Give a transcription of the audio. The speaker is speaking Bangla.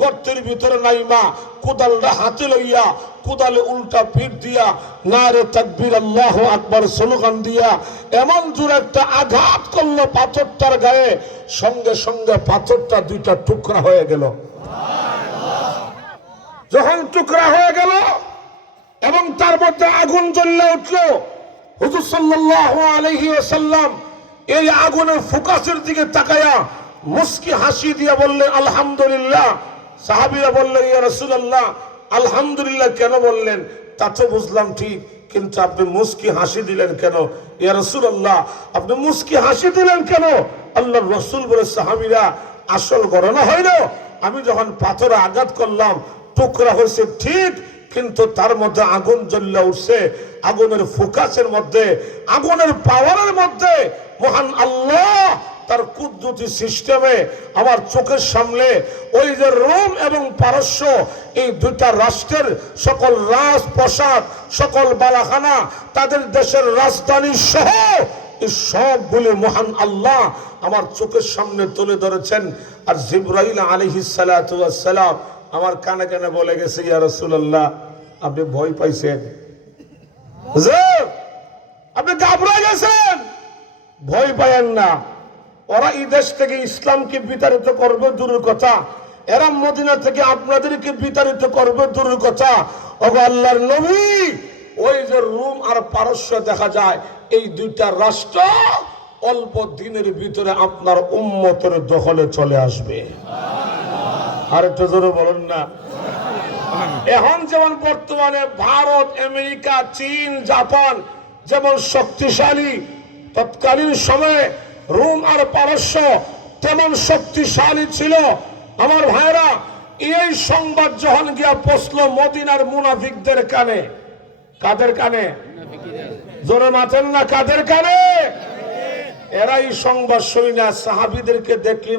গর্তের ভিতরে নাইমা কোদালটা হাতে লইয়া কোদালে উল্টা পিঠ দিয়া নারে তাকবীর আল্লাহু আকবার স্লোগান দিয়া এমন জোরে একটা আঘাত করলো পাথরটার গায়ে, সঙ্গে সঙ্গে পাথরটা দুইটা টুকরা হয়ে গেল। যখন টুকরা হয়ে গেল এবং তার মধ্যে আগুন জ্বলে উঠলো, হুজুর সাল্লাল্লাহু আলাইহি ওয়াসাল্লাম এই আগুনের ফোকাসের দিকে তাকায়া মুস্কি হাসি দিয়ে বললেন আলহামদুলিল্লাহ। সাহাবীরা বললেন ইয়া রাসূলুল্লাহ আলহামদুলিল্লাহ কেন বললেন? তা তো বুঝলাম ঠিক, কিন্তু আপনি মুস্কি হাসি দিলেন কেন? ইয়া রাসূলুল্লাহ আপনি মুস্কি হাসি দিলেন কেন? আল্লাহর রাসূল বলে সাহাবীরা আসল গণনা হইল, আমি যখন পাথরে আঘাত করলাম টুকরা হয়েছে ঠিক, কিন্তু তার মধ্যে আগুন জ্বলে উঠছে। আগুনের ফোকাসের মধ্যে, আগুনের পাওয়ারের মধ্যে মহান আল্লাহ তার কুদরতি সিস্টেমে আমার চোখের সামনে ওই যে রোম এবং পারস্য এই দুইটা রাষ্ট্রের সকল রাজপ্রাসাদ, সকল বালাখানা, তাদের দেশের রাজধানী সহ এই সবগুলি মহান আল্লাহ আমার চোখের সামনে তুলে ধরেছেন। আর জিবরাইল আলাইহিস সালাতু ওয়াস সালাম আমার কানে কানে বলে গেছে ইয়া রাসূলুল্লাহ আপনি ভয় পাইছেন, আপনি ঘাবড়ে গেছেন, ভয় পায়েন না। ওরা এই দেশ থেকে ইসলামকে বিতাড়িত করবে দূরের কথা, এরা মদিনা থেকে আপনাদেরকে বিতাড়িত করবে দূরের কথা। ওগো আল্লাহর নবী, ওই যে রোম আর পারস্য দেখা যায় এই দুইটা রাষ্ট্র অল্প দিনের ভিতরে আপনার উম্মতের দখলে চলে আসবে। আর একটু জোরে বলুন না। এখন যেমন বর্তমানে ভারত, আমেরিকা, চীন, জাপান যেমন শক্তিশালী, তৎকালীন সময়ে রোম আর পারস্য তেমন শক্তিশালী ছিল। আমার ভাইরা, এই সংবাদ যখন গিয়া পৌঁছলো মদিনার মুনাফিকদের কানে, কাদের কানে? জোরে মাতেন না, কাদের কানে? এরা এই সংবাদ শুনে সাহাবীদেরকে দেখলি